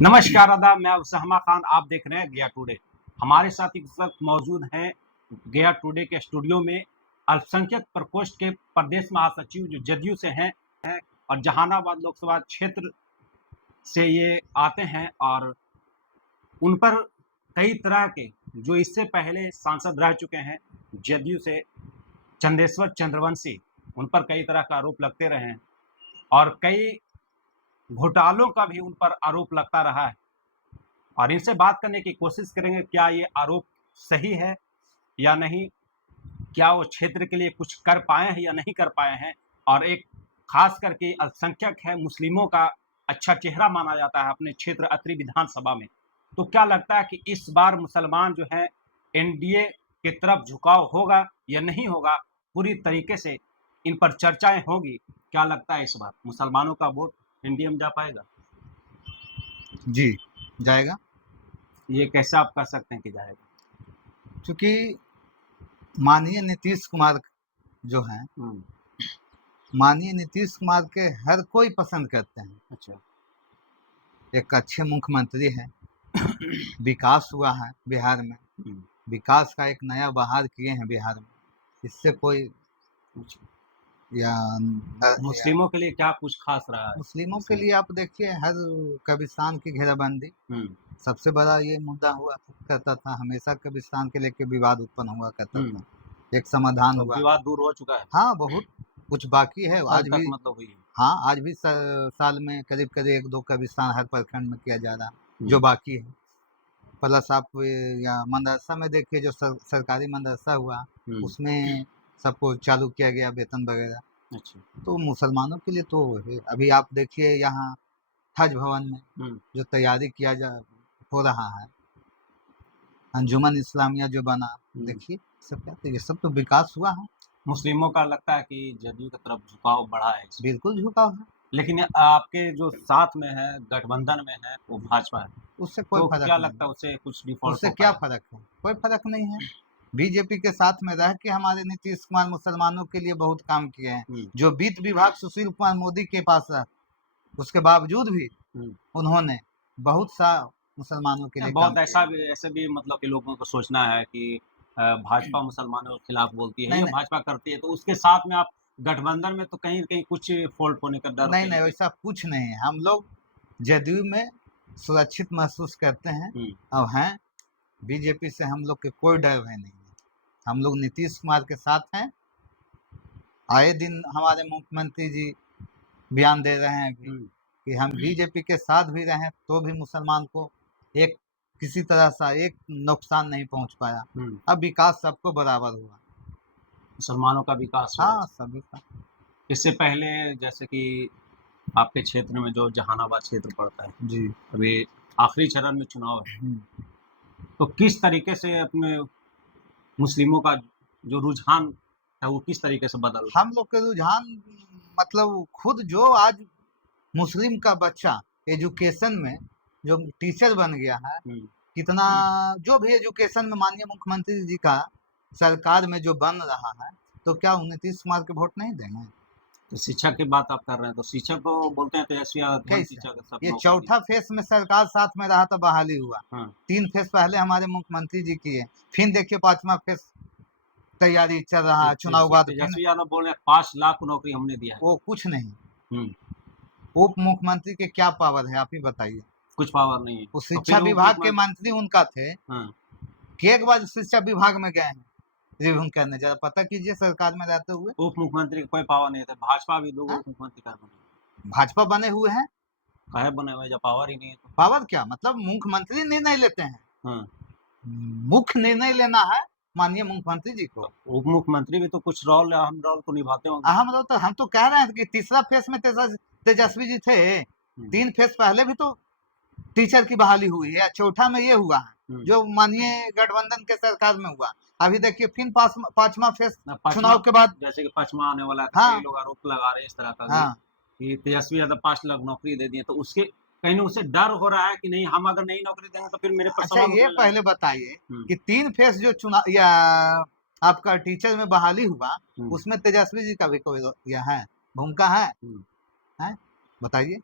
नमस्कार आदाब, मैं उसहमा खान। आप देख रहे हैं गया टुडे। हमारे साथ इस वक्त मौजूद हैं गया टुडे के स्टूडियो में अल्पसंख्यक प्रकोष्ठ के प्रदेश महासचिव जो जदयू से हैं और जहानाबाद लोकसभा क्षेत्र से ये आते हैं। और उन पर कई तरह के जो इससे पहले सांसद रह चुके हैं जदयू से, चंदेश्वर चंद्रवंशी, उन पर कई तरह का आरोप लगते रहे हैं और कई घोटालों का भी उन पर आरोप लगता रहा है। और इनसे बात करने की कोशिश करेंगे, क्या ये आरोप सही है या नहीं, क्या वो क्षेत्र के लिए कुछ कर पाए हैं या नहीं कर पाए हैं। और एक खास करके अल्पसंख्यक है, मुस्लिमों का अच्छा चेहरा माना जाता है अपने क्षेत्र अत्रि विधानसभा में। तो क्या लगता है कि इस बार मुसलमान जो है एनडीए की तरफ झुकाव होगा या नहीं होगा, पूरी तरीके से इन पर चर्चाएं होगी। क्या लगता है इस बार मुसलमानों का वोट एनडीए में जा पाएगा? जी, जाएगा। ये कैसे आप कह सकते हैं कि जाएगा? क्योंकि माननीय नीतीश कुमार जो हैं, हम्म, माननीय नीतीश कुमार के हर कोई पसंद करते हैं। अच्छा। एक अच्छे मुख्यमंत्री हैं, विकास हुआ है बिहार में, हम्म, विकास का एक नया बहार किए हैं बिहार में। इससे कोई अच्छा। या मुस्लिमों के लिए क्या कुछ खास रहा है मुस्लिमों के इसमें? लिए आप देखिए, हर कब्रिस्तान की घेराबंदी हम्म, सबसे बड़ा ये मुद्दा हुआ करता था। हमेशा कब्रिस्तान के लेके विवाद उत्पन्न हुआ करता था, एक समाधान तो हुआ। विवाद दूर हो चुका है? हाँ, बहुत कुछ बाकी है हद आज तक भी। मतलब हुई है? हाँ, आज भी साल में करीब करीब 1-2 कब्रिस्तान हर प्रखंड में किया जा रहा है, जो हम्म, बाकी है। प्लस आप या मदरसा में देखिए, जो सरकारी मदरसा हुआ, हम्म, उसमें सबको चालू किया गया वेतन वगैरह। अच्छा। तो मुसलमानों के लिए तो है। अभी आप देखिए यहाँ हज भवन में हम्म, जो तैयारी हो रहा है, अंजुमन इस्लामिया जो बना, हम्म। देखिए सब क्या, तो ये सब तो विकास हुआ है। मुस्लिमों का लगता है कि जदयू की तरफ झुकाव बढ़ा है इसमें। बिल्कुल झुकाव है। लेकिन आपके जो साथ में है, गठबंधन में है, वो भाजपा है। उससे कोई तो फर्क क्या नहीं। लगता है उससे कुछ डिफॉल्ट उससे हो क्या पाएगा? फर्क है? कोई फर्क नहीं है। बीजेपी के साथ में रह के हमारे नीतीश कुमार मुसलमानों के लिए बहुत काम किए हैं। हम्म, जो वित्त विभाग सुशील कुमार मोदी के पास रहा, उसके बावजूद भी हम्म। उन्होंने बहुत सा मुसलमानों के लिए काम बहुत किया। ऐसे भी मतलब कि लोगों को सोचना है कि भाजपा मुसलमानों के खिलाफ बोलती है नहीं या नहीं, भाजपा करती है, तो उसके साथ में आप गठबंधन में तो कहीं न कहीं कुछ फ़ॉल्ट होने का डर नहीं कहीं नहीं, न कहीं। वैसा कुछ नहीं है। हम लोग जदयू में सुरक्षित महसूस करते हैं हुँ, और हैं। बीजेपी से हम लोग के कोई डर भय नहीं है। हम लोग नीतीश कुमार के साथ हैं। आए दिन हमारे मुख्यमंत्री जी बयान दे रहे हैं हुँ, कि हम बीजेपी के साथ भी रहें तो भी मुसलमान को एक किसी तरह सा एक नुकसान नहीं पहुंच पाया। हुँ। अब विकास सबको बराबर हुआ। मुसलमानों का विकास हुआ है। हाँ, सभी का। इससे पहले जैसे कि आपके क्षेत्र में जो जहानाबाद क्षेत्र पड़ता है, जी। अभी आखिरी चरण में चुनाव है, तो किस तरीके से अपने मुस्लिमों का जो रुझान है वो किस तरीके से बदल रहा है? हम लोग के रुझान, मतलब खुद जो आज मुस्लिम का बच्चा एजुकेशन में जो टीचर बन गया है, हुँ। कितना जो भी एजुकेशन में माननीय मुख्यमंत्री जी का सरकार में जो बन रहा है, तो क्या वो नीतीश कुमार के वोट नहीं देंगे? तो शिक्षा की बात आप कर रहे हैं, तो शिक्षक को बोलते हैं तेजस्वी यादव तुरंत कैसे? शिक्षक सब ये नौकरी दी। चौथा फेस में सरकार साथ में रहा था, बहाली हुआ। हाँ, 3 फेस पहले हमारे मुख्यमंत्री जी किए, फिर देखिए 5वां फेस तैयारी चल रहा है, चुनाव बाद फिर। तेजस्वी यादव बोल रहे हैं 5 लाख नौकरी हमने दिया है। वो कुछ नहीं। हुँ, उप मुख्यमंत्री के क्या पावर है, आप ही बताइए? कुछ पावर नहीं है। वो तो शिक्षा फिर उप विभाग के मुख्यमंत्री। मंत्री उनका थे, हाँ, कि एक बार शिक्षा विभाग में गए हैं रिव्यू करने, जरा पता कीजिए सरकार में रहते हुए। उप मुख्यमंत्री का कोई पावर नहीं था। भाजपा भी 2 हाँ? उप मुख्यमंत्री काहे बने? भाजपा बने हुए हैं। काहे बने हुए जब पावर ही नहीं है तो? पावर क्या मतलब? मुख्यमंत्री निर्णय लेते हैं। हाँ, मुख्य निर्णय लेना है माननीय मुख्यमंत्री जी को। तो उप मुख्यमंत्री भी तो कुछ रोल अहम रोल तो निभाते होंगे। हम तो कह रहे हैं कि तीसरा फेस में तेजस्वी जी थे। हुँ, 3 फेस पहले भी तो टीचर की बहाली हुई है, चौथा में ये हुआ है हुँ। जो माननीय गठबंधन के सरकार में हुआ। अभी देखिए फिर 5वां फेस ना 5वां, चुनाव के बाद। जैसे कि 5वां आने वाला है, तो कई हाँ लोग आरोप लगा रहे हैं इस तरह का भी हाँ। कि तेजस्वी यादव 5 लाख नौकरी दे दिए, तो उसके कहीं न उसे डर हो रहा है कि नहीं, हम अगर नहीं नौकरी देंगे तो फिर मेरे पर अच्छा, सवाल ये उठने पहले लगेगा। बताइए हुँ, कि 3 फेस जो चुनाव या आपका टीचर में बहाली हुआ, हुँ, उसमें तेजस्वी जी का भी कोई यह है, भूमिका है? हुँ। हैं? बताइए,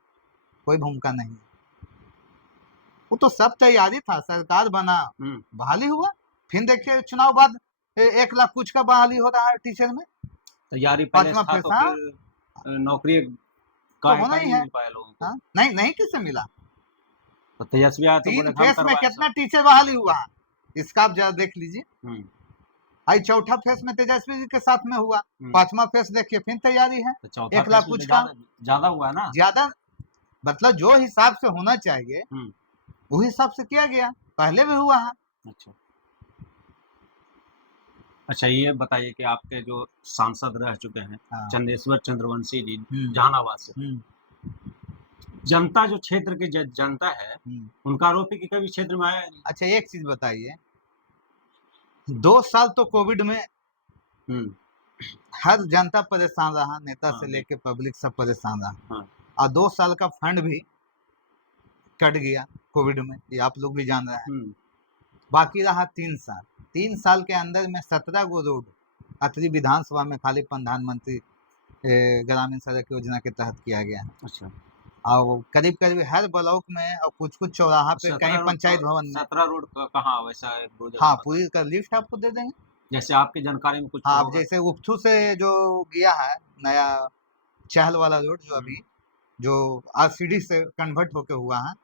कोई भूमिका नहीं है। वो तो सब तैयारी था, सरकार बना, बहाली हुआ, फिर देखिए चुनाव बाद 1 लाख कुछ का बहाली हो रहा है टीचर में। तैयारी पहले से 5वां था फेज, तो हाँ, फिर नौकरी तो काहे होना का ही नहीं है। मिल पाया लोगों को। हाँ, नहीं नहीं किससे मिला? तो तेजस्वी आया तो 3 बोले कि हम फेज में करवाए कितना सब। टीचर बहाली हुआ है, इसका आप जरा देख लीजिए। हम्म, आई चौथा फेज में तेजस्वी जी के साथ में हुआ, हम्म। 5वां फेज देखिए फिर तैयारी है, तो चौथा 1 लाख फेज में तो कुछ का। ज्यादा हुआ है ना। ज्यादा मतलब जो हिसाब से होना चाहिए हम्म, वो हिसाब से किया गया, पहले भी हुआ है। अच्छा अच्छा, ये बताइए कि आपके जो सांसद रह चुके हैं हाँ। चंदेश्वर चंद्रवंशी जी हम्म, जहानाबाद से, हम्म, जनता जो क्षेत्र की जनता है हम्म। उनका आरोप है कि कभी क्षेत्र में आया नहीं। अच्छा एक चीज बताइए, 2 साल तो कोविड में हम्म, हर जनता परेशान रहा, नेता हाँ से जी, लेके पब्लिक सब परेशान रहा, हाँ, और 2 साल का फंड भी कट गया कोविड में, ये आप लोग भी जान रहे हैं। बाकी रहा 3 साल, 3 साल के अंदर में 17 गो रोड अतरी विधानसभा में खाली प्रधानमंत्री ग्रामीण सड़क योजना के तहत किया गया है। अच्छा। और करीब करीब हर ब्लॉक में और कुछ कुछ चौराहा पे, कहीं 17 रोड पंचायत भवन में। 17 रोड कहाँ वैसा एक दो जगह हाँ, बता, पूरी का लिस्ट आपको दे देंगे। जैसे आपकी जानकारी में कुछ हाँ, अब होगा। जैसे उपथू से जो गया है नया चहल वाला रोड, जो हम्म, अभी जो आरसीडी से कन्वर्ट होके हुआ है,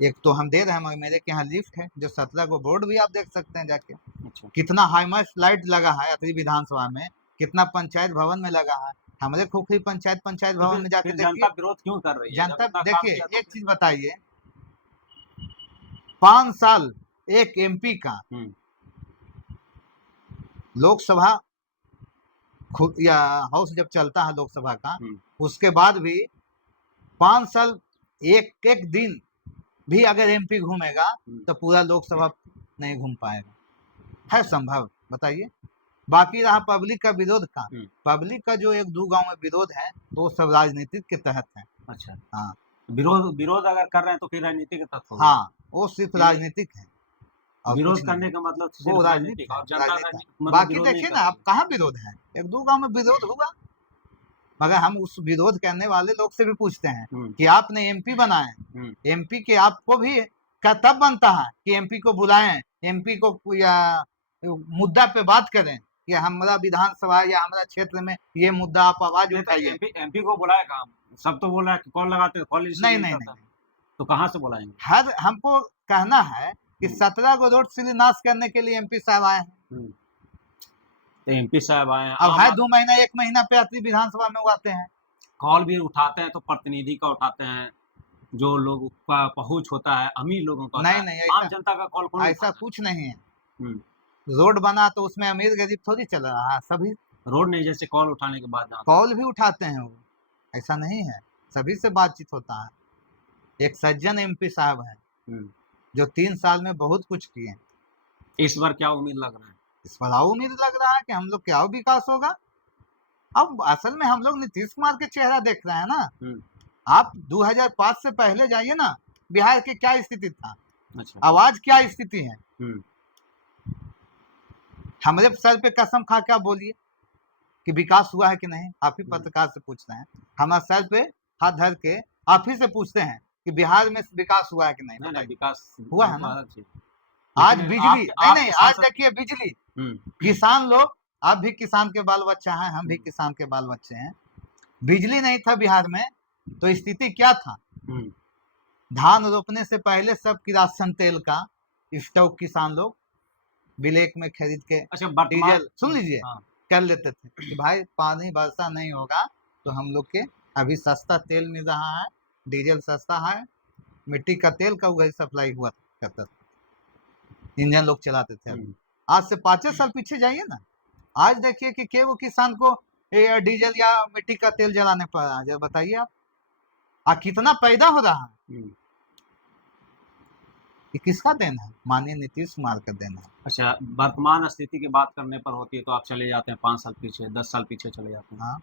एक तो हम दे रहे हैं, मगर मेरे के यहाँ लिफ्ट है जो 17 को बोर्ड भी आप देख सकते हैं जाके। अच्छा। कितना हाईमास्ट लाइट लगा है अतरी विधानसभा में, कितना पंचायत भवन में लगा है, हमारे खुखरी पंचायत तो भवन में जाके फिर देखिए। जनता विरोध क्यों कर रही है जब जनता इतना काम देखिए, किया तो एक फिर। चीज बताइए, 5 साल एक एमपी का हम्म, लोकसभा खुद या हाउस जब चलता है लोकसभा का, हम्म, उसके बाद भी 5 साल एक एक दिन भी अगर एमपी घूमेगा हम्म, तो पूरा लोकसभा नहीं घूम पाएगा, है संभव? बताइए। बाकी रहा पब्लिक का विरोध का, हम्म, पब्लिक का जो 1-2 गांव में विरोध है तो वो सब राजनीतिक के तहत है। अच्छा। हाँ, विरोध विरोध अगर कर रहे हैं तो फिर राजनीति के तत्व हो गया। हाँ, वो सिर्फ ये राजनीतिक है और कुछ विरोध नहीं, करने का मतलब वो सिर्फ राजनीति राजनीतिक, है, और जनता राजनीति है। मतलब बाकी विरोध नहीं देखिए कर ना, रही आप कहाँ विरोध है, 1-2 गांव में विरोध हुआ, मगर हम उस विरोध करने वाले लोग से भी पूछते हैं है। कि आपने एमपी बनाए, हम्म, एमपी के आपको भी क्या तब बनता है कि एमपी को बुलाएं, एमपी को या मुद्दा पे बात करें कि हमारा विधानसभा या हमारा क्षेत्र में ये मुद्दा आप आवाज नहीं तो उठाइए। एमपी को बुलाए कहाँ, सब तो बोल रहा है कि कॉल लगाते कॉल रिसीव नहीं नहीं नहीं करता, नहीं, तो कहाँ से बुलाएंगे। हर हमको कहना है कि हम्म, 17 को रोड शिलान्यास करने के लिए एमपी साहब आए हैं। हम्म, तो एमपी साहब आए हैं, अब आम है 2 महीना 1 महीना पे अतरी विधानसभा में वो आते हैं। कॉल भी उठाते हैं तो प्रतिनिधि का उठाते हैं, जो लोग का पहुंच होता है अमीर लोगों का होता नहीं है, नहीं, आम ऐसा जनता का कॉल कौन ऐसा उठाता है। कुछ नहीं है। हम्म, रोड बना तो उसमें अमीर गरीब थोड़ी चल रहा है, सभी रोड नहीं, जैसे कॉल उठाने के बाद जहाँ कॉल भी उठाते हैं वो, ऐसा नहीं है, सभी से बातचीत होता है। एक सज्जन एमपी साहब हैं हम्म, जो 3 साल में बहुत कुछ किए। इस बार क्या उम्मीद लग रहा है। इस पर आओ उम्मीद लग रहा है कि हम लोग क्या विकास होगा। अब असल में हम लोग नीतीश कुमार के चेहरा देख रहे हैं ना। हम्म, आप 2005 से पहले जाइए ना, बिहार की क्या स्थिति था, अच्छा। आवाज क्या स्थिति है। हम्म, हमारे सर पे कसम खा के आप बोलिए कि विकास हुआ है कि नहीं, आप ही पत्रकार से पूछ रहे हैं, हमारे सर पे हाथ धर के आप ही से पूछते हैं कि बिहार में विकास हुआ है कि नहीं, नहीं नहीं, बताइए। विकास हुआ है तो ना। अलग चीज, आज लेकिन बिजली आपके नहीं नहीं, आपके आज सांसद। देखिए बिजली, हम्म, किसान लोग, आप भी किसान के बाल बच्चा हैं, हम भी हम्म, किसान के बाल बच्चे हैं। बिजली नहीं था बिहार में तो स्थिति क्या था, हम्म, धान रोपने से पहले सब किरासन तेल का स्टॉक किसान लोग ब्लैक में खरीद के अच्छा वर्तमान। डीजल, सुन लीजिए, हाँ, कर लेते थे कि भाई पानी वर्षा नहीं होगा तो हम लोग के अभी सस्ता तेल मिल रहा है, डीजल सस्ता है, मिट्टी का तेल का उधर सप्लाई हुआ करता था, इंजन लोग चलाते थे। अभी हम्म, आज से 5 साल पीछे जाइए ना, आज देखिए कि के वो किसान को डीजल या मिट्टी का तेल जलाने पड़ रहा है, जरा बताइए आप, कितना पैदा हो रहा है। हम्म। ये किसका देन है? माननीय नीतीश कुमार का देन है। अच्छा, वर्तमान स्थिति की बात करने पर होती है तो आप चले जाते हैं 5 साल पीछे, 10 साल पीछे चले जाते हैं। हाँ,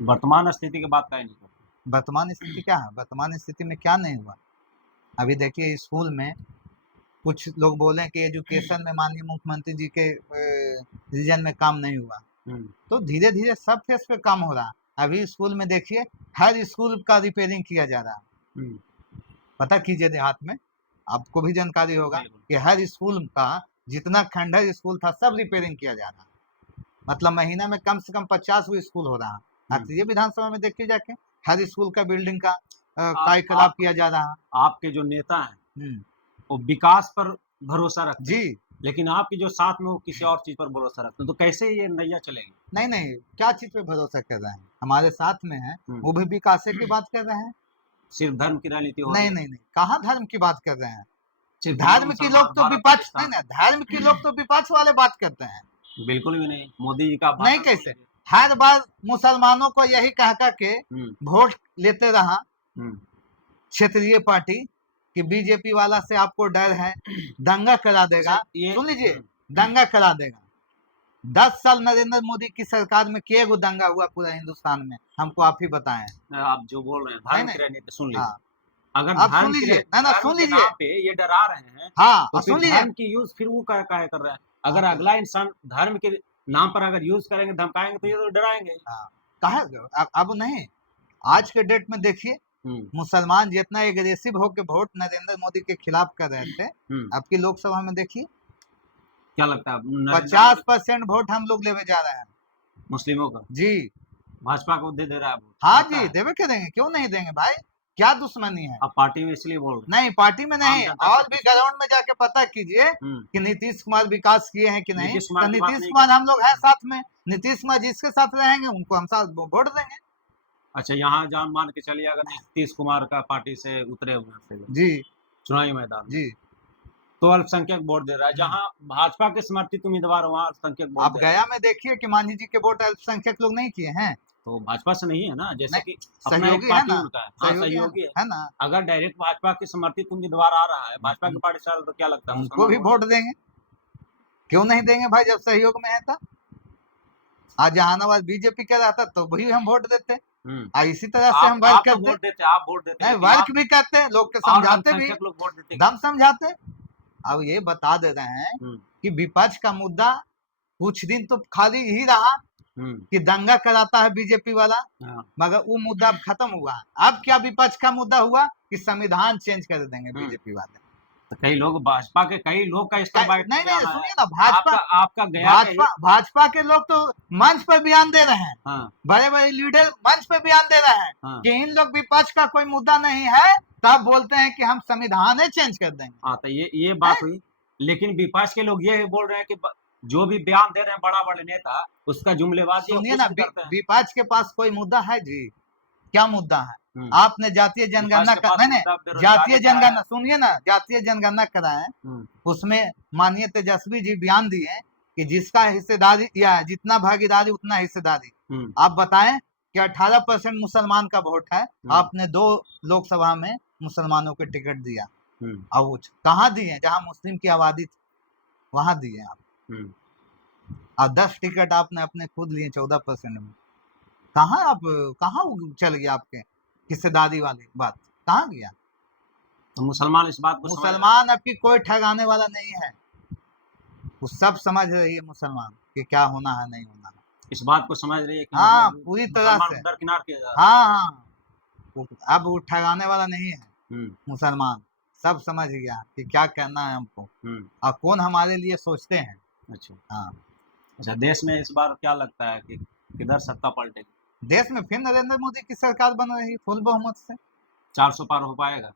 वर्तमान स्थिति की बात काहे नहीं करते। वर्तमान स्थिति क्या है, वर्तमान स्थिति में क्या नहीं हुआ। अभी देखिए स्कूल में कुछ लोग बोले कि एजुकेशन में माननीय मुख्यमंत्री जी के रीजन में काम नहीं हुआ, हम्म, तो धीरे धीरे सब फेस पे काम हो रहा है। अभी स्कूल में देखिए हर स्कूल का रिपेयरिंग किया जा रहा है। हम्म, पता कीजिए देहात में, आपको भी जानकारी होगा बिल्कुल। कि हर स्कूल का जितना खंडहर स्कूल था सब रिपेयरिंग किया जा रहा है। मतलब महीना में कम से कम 50 वो स्कूल हो रहा है। हम्म। ये विधानसभा में देखिए जाके, हर स्कूल का बिल्डिंग का आ- कायकलाप आ- किया जा रहा है। आपके जो नेता हैं हम्म, वो विकास पर भरोसा रखते जी हैं, लेकिन आपके जो साथ में वो किसी और चीज पर भरोसा रखते हैं, तो कैसे ये नैया चलेगी? नहीं नहीं, क्या चीज पे भरोसा कर रहे हैं? हमारे साथ में है, वो भी विकास की बात कर रहे हैं। सिर्फ धर्म की राजनीति हो रही नहीं है, नहीं नहीं, कहाँ धर्म की बात कर रहे हैं? सिर्फ हिंदू धर्म की लोग मुसलमान तो भारत विपक्ष, नहीं पाकिस्तान। ना, धर्म की लोग तो विपक्ष वाले बात करते हैं। बिल्कुल भी नहीं, मोदी जी का नहीं भाषण सुन कैसे? लीजिए। हर बार मुसलमानों को यही कह कह के हम्म। वोट लेते रहा हम्म। क्षेत्रीय पार्टी कि बीजेपी वाला से आपको डर है, दंगा करा देगा। अच्छा, ये सुन लीजिए, दंगा करा देगा। 10 साल नरेंद्र मोदी की सरकार में किए गो दंगा हुआ पूरा हिंदुस्तान में, हमको आप ही बताएं। आप जो बोल रहे हैं नहीं धर्म की नहीं, राजनीति, सुन लीजिए। हाँ, अगर आप सुन लीजिए, ना ना धर्म सुन के लीजिए, नाम पे ये डरा रहे हैं, हाँ तो और फिर सुन लीजिए। धर्म की यूज फिर वो काहे कर रहा है? हाँ, अगर तो अगला इंसान धर्म के नाम पर अगर यूज करेंगे, धमकाएंगे, तो ये तो डराएंगे। हाँ, कहा अब नहीं, आज के डेट में देखिए, हम्म। मुसलमान जितना एग्रेसिव होकर वोट नरेंद्र मोदी के खिलाफ कर रहे थे, आपकी लोकसभा में देखिए क्या लगता है नरेंद्र 50% वोट हम लोग लेवे जा रहे हैं मुस्लिमों का जी। भाजपा को दे रहा है वोट? हाँ लगता जी, है? देवे के देंगे, क्यों नहीं देंगे भाई? क्या दुश्मनी है? आप पार्टी में इसलिए बोल रहे नहीं, पार्टी में आम नहीं, जनता और से भी कुछ ग्राउंड में जाके पता कीजिए हम्म। कि नीतीश कुमार विकास किए हैं कि नहीं। नीतीश तो कुमार की बात नीतीश नहीं कुमार कर हम लोग हैं साथ में, नीतीश कुमार जिसके साथ रहेंगे उनको हम साथ वोट देंगे अच्छा, यहाँ जान मान के चलिए अगर नीतीश कुमार का पार्टी से उतरे हुए हैं फिर जी चुनावी मैदान में, जी। तो अल्पसंख्यक वोट दे रहा है, जहाँ भाजपा के समर्थित उम्मीदवार वहाँ अल्पसंख्यक वोट आप दे रहे गया में देखिए कि मांझी जी के वोट अल्पसंख्यक लोग नहीं किए हैं। हैं, तो भाजपा से नहीं है ना, जैसे नहीं, कि अपना एक सहयोगी है पार्टी ना, उनका है। हाँ, सहयोगी है। है ना, अगर डायरेक्ट भाजपा के समर्थित उम्मीदवार आ रहा है भाजपा की पार्टी से, तो क्या लगता है उनको मुसलमान भी वोट देंगे। क्यों नहीं देंगे भाई, जब सहयोग में है तो। आज जहानाबाद बीजेपी का रहता तो वही हम वोट देते। इसी तरह से हम वर्क आप तो करते, वोट देते, आप वोट देते, नहीं लेकिन वर्क आप भी करते, लोग के और समझाते भी, अल्पसंख्यक लोग वोट देते दम समझाते। अब ये बता दे रहे हैं कि विपक्ष का मुद्दा कुछ दिन तो खाली ही रहा कि दंगा कराता है बीजेपी वाला, मगर वो मुद्दा अब खत्म हुआ। अब क्या विपक्ष का मुद्दा हुआ कि संविधान चेंज कर देंगे बीजेपी वाले। तो कई लोग भाजपा के, कई लोग का इस पर नहीं नहीं, बयान आया सुनिए है। ना, भाजपा आपका गया का ही भाजपा के लोग तो मंच पर बयान दे रहे हैं, हाँ बड़े बड़े लीडर मंच पे बयान दे रहे हैं हाँ कि इन लोग विपक्ष का कोई मुद्दा नहीं है, तब बोलते हैं कि हम संविधान ही चेंज कर देंगे। हाँ, तो ये बात हुई, लेकिन विपक्ष के लोग ये बोल रहे हैं कि जो भी बयान दे रहे हैं बड़ा बड़े नेता, उसका जुमलेबाजी सुनिए कुछ ना, भी करते हैं। विपक्ष के पास कोई मुद्दा है जी? क्या मुद्दा है? आपने जातीय जनगणना विपक्ष के का, पास नहीं मुद्दा नहीं, जातीय बेरोजगारी का जनगणना, है। सुनिए ना, जातीय जनगणना कराएं, उसमें माननीय तेजस्वी जी बयान दिए कि जिसका हिस्सेदारी या जितना भागीदारी उतना हिस्सेदारी। आप बताएं कि 18% मुसलमान का वोट है, आपने 2 लोकसभा में मुसलमानों को टिकट दिया, और कहाँ दिए? जहां मुस्लिम की आबादी थी वहां दिए आप। और 10 टिकट आपने अपने खुद लिए 14% में। कहाँ आप, कहाँ चल गया आपके हिस्सेदारी वाली बात, कहाँ गया? तो मुसलमान इस बात को मुसलमान आपकी कोई ठगाने वाला नहीं है, वो सब समझ रही है मुसलमान कि क्या होना है नहीं होना है। इस बात को समझ रही है कि हाँ, मतलब पूरी तरह से दरकिनार किया जा रहा हाँ हाँ, अब वो ठगाने वाला नहीं है मुसलमान, सब समझ गया कि क्या करना है हमको और कौन हमारे लिए सोचते हैं। अच्छा हाँ, अच्छा, देश में इस बार क्या लगता है कि किधर सत्ता पलटेगी? देश में फिर नरेंद्र मोदी की सरकार बन रही है फुल बहुमत से। 400 पार हो पाएगा?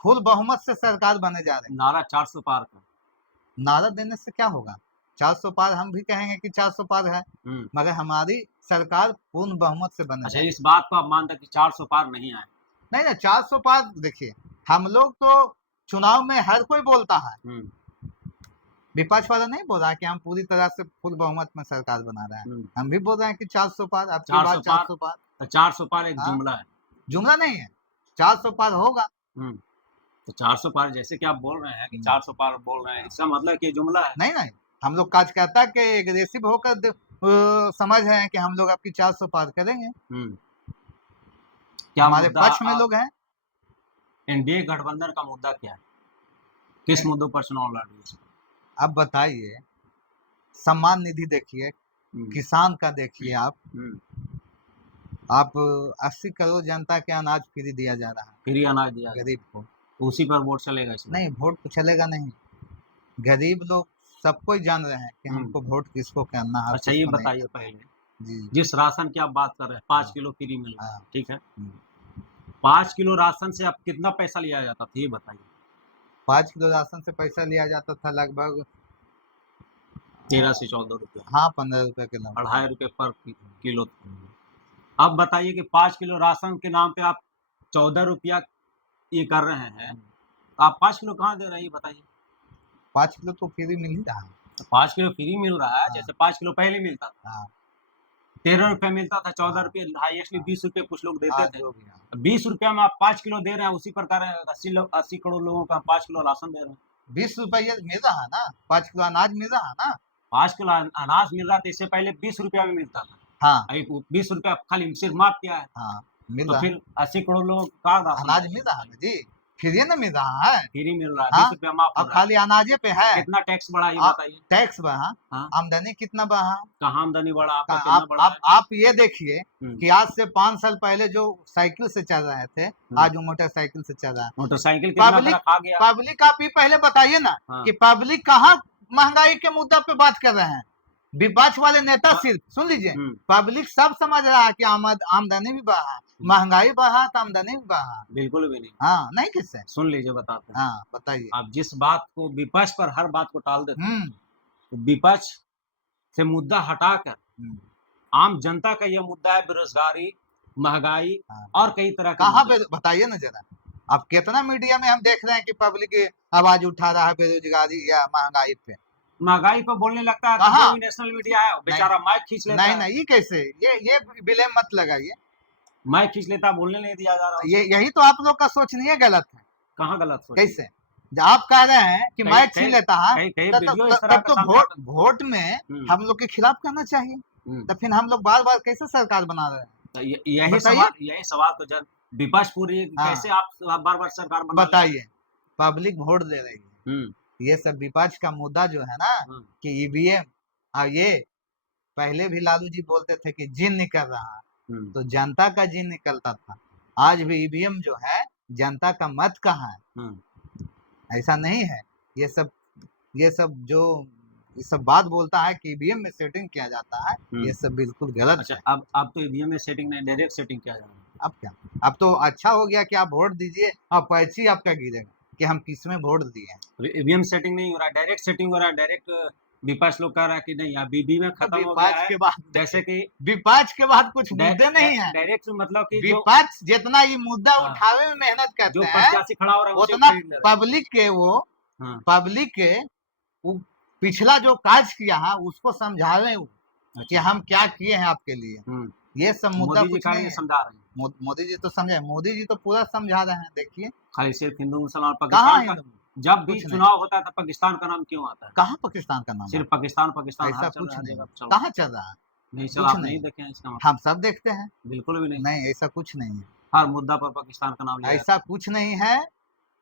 फुल बहुमत से सरकार बने जा रही है। नारा 400 पार का, नारा देने से क्या होगा? 400 पार हम भी कहेंगे कि 400 पार है, मगर हमारी सरकार पूर्ण बहुमत से बने। अच्छा, इस बात को आप मानते कि 400 पार नहीं आए? नहीं ना, 400 पार देखिए, हम लोग तो चुनाव में हर कोई बोलता है, विपक्ष वाला नहीं बोल रहा है कि हम पूरी तरह से फुल बहुमत में सरकार बना रहे हैं, हम भी बोल रहे हैं कि 400 पार, अब 400 पार। तो 400 पार एक जुमला है, जुमला नहीं है, 400 पार होगा। तो 400 पार जैसे कि आप बोल रहे हैं कि 400 पार बोल रहे हैं, इसका मतलब कि जुमला है? नहीं नहीं, हम लोग काज कहता है कि एग्रेसिव होकर समझ रहे हैं कि हम लोग आपकी 400 पार करेंगे। क्या हमारे पक्ष में लोग हैं। एनडीए गठबंधन का मुद्दा क्या है? किस मुद्दों पर चुनाव लड़ रही है? अब बताइए, सम्मान निधि देखिए, किसान का देखिए, आप 80 करोड़ जनता के अनाज फ्री दिया जा रहा है, फ्री अनाज दिया गरीब को। उसी पर वोट चलेगा इसमें? नहीं, वोट तो चलेगा नहीं। गरीब लोग सबको ही जान रहे हैं कि हमको वोट किसको करना है और अच्छा ये किसको नहीं बताइए करना। पहले, जी। जिस राशन की आप बात कर रहे हैं 5 हाँ, किलो फ्री मिल रहा है, हाँ। ठीक है? हुँ। 5 किलो राशन से अब कितना पैसा लिया जाता था ये बताइए? 5 किलो राशन से पैसा लिया जाता था लगभग 13 से 14 रुपए, हाँ, 15 रुपए के लगभग। ₹2.5 पर किलो। अब बताइए कि 5 किलो राशन के नाम पे आप 14 रुपया ये कर रहे हैं, तो आप 5 किलो कहाँ दे रहे हैं ये बताइए? 5 किलो तो फ्री मिल ही रहा है। तो 5 किलो फ्री मिल रहा है, हाँ, जैसे 5 किलो पहले मिलता था, हाँ, 13 रुपए मिलता था, 14 हाँ, रुपए हाईएस्टली हाँ, 20 रुपए कुछ लोग देते हाँ, थे। जो भी है। 20 रुपया में आप 5 किलो दे रहे हैं, उसी प्रकार 80 करोड़ लोगों का 5 किलो राशन दे रहे हैं। 20 रुपये मिल रहा है ना, 5 किलो अनाज मिल रहा है ना। 5 किलो अनाज मिल रहा था, इससे पहले 20 रुपया में मिलता था। हाँ, अभी 20 रुपया खाली सिर्फ माफ किया है, हाँ, मिल तो रहा है। फिर 80 करोड़ लोगों को कहाँ राशन अनाज जाएगा मिल ये रहा है ना बताइए? जी, फ्री ना मिल रहा है। फ्री मिल रहा है, हाँ, 20 रुपया माफ हो अब रहा है। खाली अनाजे पे है। कितना टैक्स बढ़ा ये आप बताइए? टैक्स बढ़ा, हाँ, आमदनी कितना बढ़ा? कहाँ आमदनी बढ़ा, आपका आप कितना बढ़ा आप है? आप ये देखिए हुँ, कि आज से 5 साल पहले जो साइकिल से चल रहे थे, हुँ। आज वो मोटरसाइकिल से चल रहा है। मोटरसाइकिल कितना पब्लिक फर्क आ गया? पब्लिक आप ही पहले बताइए ना हाँ, कि पब्लिक कहाँ महंगाई के मुद्दा पे बात कर रहे हैं। विपक्ष वाले नेता प सिर्फ सुन लीजिए, हुँ, पब्लिक सब समझ रहा है कि आमदनी भी बढ़ा, हुँ। महंगाई बढ़ा तो आमदनी भी बढ़ा। बिल्कुल भी नहीं। हाँ, नहीं किससे? सुन लीजिए बताते हैं। हाँ, बताइए। आप जिस बात को विपक्ष पर हर बात को टाल देते हैं, हम्म तो विपक्ष से मुद्दा हटाकर हम्म, आम जनता का ये मुद्दा है बेरोजगारी, महँगाई हाँ। और कई तरह के कहाँ मुद्दे। पे बताइए ना जरा। अब कितना मीडिया में हम देख रहे हैं कि पब्लिक आवाज उठा रहा है बेरोजगारी या महंगाई पे। महँगाई पे बोलने लगता है तो जो कहाँ? भी नेशनल मीडिया है, नहीं, बेचारा माइक खींच लेता नहीं, है। नहीं, ये कैसे? ये ब्लेम मत लगाइए। माइक खींच लेता है, बोलने नहीं दिया जा रहा ये उसे। यही तो आप लोग का सोचनीय गलत है। कहाँ गलत सोची? कैसे? जब आप कह रहे हैं कि कई माइक छीन कई लेता है, कई कई तब वीडियो तब इस तरह तब का तो सामने वोट आता है। वोट में हुँ, हम लोग के खिलाफ करना चाहिए। हुँ। तो फिर हम लोग बार-बार कैसे सरकार बना रहे हैं? तो बताइए। यही सवाल तो जब विपक्ष पूरी हाँ, कैसे आप बार-बार सरकार बना ले रहे हैं? बताइए। पब्लिक वोट दे रही है। हुँ, ये सब विपक्ष का मुद्दा जो है ना हुँ, कि ईवीएम, और ये पहले भी लालू जी बोलते थे कि जिन निकल रहा है, हुँ, तो जनता का जिन निकलता था। आज भी ईवीएम जो है जनता का मत कहाँ है? हुँ। ऐसा नहीं है। ये सब ये सब बात बोलता है कि ईवीएम में सेटिंग किया जाता है, हुँ। ये सब बिल्कुल गलत अच्छा है। अब तो ईवीएम में सेटिंग नहीं, डायरेक्ट सेटिंग किया जा रहा है। अब क्या? अब तो अच्छा हो गया कि आप वोट दीजिए और पर्ची ही आपका गिरेगा कि हम किसमें वोट दिए हैं। तो ईवीएम सेटिंग नहीं हो रहा है, डायरेक्ट सेटिंग हो रहा है, डायरेक्ट विपक्ष लोग कह रहा है कि नहीं अब ईवीएम तो खत्म हो गया विपक्ष है। के बाद जैसे कि विपक्ष के बाद कुछ मुद्दे नहीं है। डायरेक्ट मतलब कि जो विपक्ष जितना ये मुद्दा हाँ, उठावे में मेहनत जो करते हैं, प्रत्याशी खड़ा हो रहा है उसे उतना खरीद ले रहे हैं। पब्लिक के वो पिछला जो काज किया है उसको समझावे वो हाँ, कि अच्छा। हम क्या किए हैं आपके लिए। हुँ, ये सब मुद्दा मोदी जी कुछ का नहीं नहीं है। समझा रहे हैं। मोदी जी तो समझे, मोदी जी तो पूरा समझा रहे हैं। देखिए खाली सिर्फ हिंदू मुसलमान कहाँ पाकिस्तान का हिंदू, जब भी कुछ नहीं। चुनाव होता है तब पाकिस्तान का नाम क्यों आता है? कहाँ पाकिस्तान का नाम सिर्फ आता पाकिस्तान है? पाकिस्तान ऐसा हर चल कुछ हर नहीं जगह है। चल रहा है। कहाँ चल रहा है? नहीं चल कुछ आप नहीं नहीं है। देखे हैं इसका मतलब? हम सब देखते हैं। बिल्कुल भी नहीं। नहीं, ऐसा कुछ नहीं है। हर मुद्दा पर पाकिस्तान का नाम लिया ऐसा जाता है। कुछ नहीं है।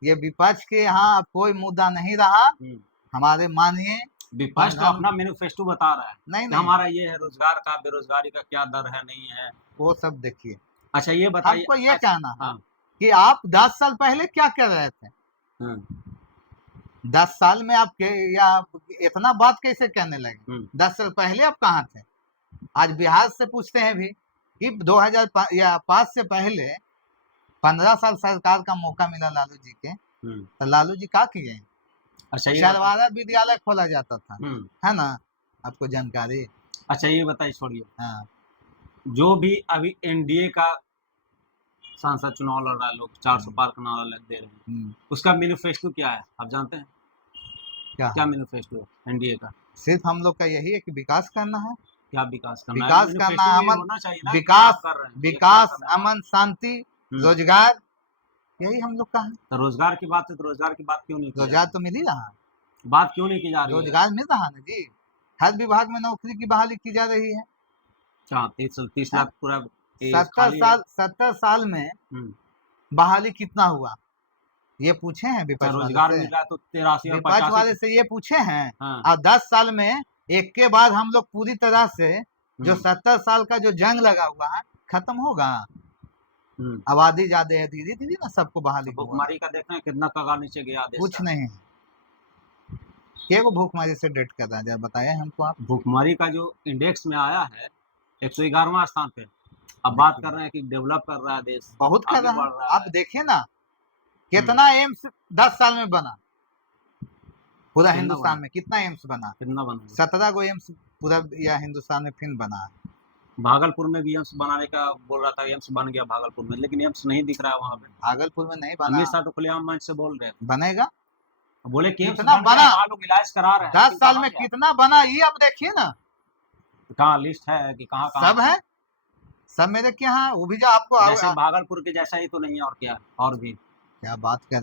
ये विपक्ष के यहाँ अब कोई मुद्दा नहीं रहा। हुँ। हमारे माननीय विपक्ष तो प्रधान अपना मैनिफेस्टो बता रहा है नहीं, कि नहीं, हमारा ये है, रोजगार का, बेरोजगारी का क्या दर है, नहीं है। वो सब देखिए। अच्छा ये बताइए हमको ये अच्छा कहना है हाँ, कि आप 10 साल पहले क्या कर रहे थे? हुँ, 10 साल में आप या इतना बात कैसे कहने लगे? हुँ, 10 साल पहले आप कहाँ थे? आज बिहार से पूछते हैं भी कि 2005 से पहले 15 साल सरकार का मौका मिला लालू जी के, हुँ। तो लालू जी क्या किए? अच्छा ये बता सरवारा विद्यालय खोला जाता था, हुँ, है ना? आपको जानकारी? अच्छा ये बताइए छोड़िए, हाँ। जो भी अभी एनडीए का सांसद चुनाव लड़ रहा है, लोग 400 हम्म, पार का नारा दे रहे हैं, हम्म, उसका मैनिफेस्टो क्या है? आप जानते हैं? क्या क्या है? मैनिफेस्टो है एनडीए का? सिर्फ हम लोग का यही है कि विकास करना है। क्या विकास करना है? विकास करना मैनिफेस्टो है, में ये अमन होना चाहिए ना कि क्या विकास आप कर रहे हैं, ये क्या विकास, करने वाले अमन, शांति, हैं। हुँ, रोजगार, यही हम लोग का है। तो रोजगार की बात है तो रोजगार की बात क्यों नहीं की जा रोजगार रही? तो मिल ही रहा है। बात क्यों नहीं की जा रही है? रोजगार मिल रहा है ना जी। हर विभाग में नौकरी की बहाली की जा रही है। क्या 30 हाँ? लाख पूरा ये 70 खाली है? साल 70 साल में हुँ, बहाली कितना हुआ? ये पूछे हैं अच्छा विपक्ष वाले रोजगार से? मिल रहा है तो 83 और विपक्ष 85 वाले से ये पूछे हैं? हाँ, और 10 साल में एक के बाद हम लोग पूरी तरह से जो हुँ, 70 साल का जो जंग लगा हुआ है खत्म होगा? आबादी ज्यादा है, धीरे धीरे ना सबको बहाली हो रहा है। भुखमरी का देख रहे हैं कितना कगार नीचे गया देश कुछ का। नहीं, क्या वो भूखमरी से डेट कर रहा है, जरा बताया हमको आप। भुखमरी का जो इंडेक्स में आया है 111वां स्थान पे। अब बात कर रहे हैं कि डेवलप कर रहा है देश, बहुत कर आगे रहा बढ़ है। रहा आप है। देखिए ना कितना एम्स 10 साल में बना, पूरा कितना हिंदुस्तान बना? में कितना एम्स बना, कितना बना? 17 गो एम्स पूरा या हिंदुस्तान में फिर बना। भागलपुर में भी एम्स बनाने का बोल रहा था, एम्स बन गया भागलपुर में, लेकिन एम्स नहीं दिख रहा है वहां पे। भागलपुर में नहीं बना, अमित शाह तो खुलेआम मंच से बोल रहे थे, बनेगा। बोले कि एम्स कितना बन गया, बना, वहाँ लोग इलाज करा रहे हैं, 10 लेकिन साल कहाँ में गया? कितना बना ये आप देखिए ना, कहाँ लिस्ट है कि कहाँ कहाँ सब है, सब मेरे के यहाँ। वो भी जो आपको जैसे भागलपुर के जैसा ही तो नहीं है और क्या, और भी क्या बात कर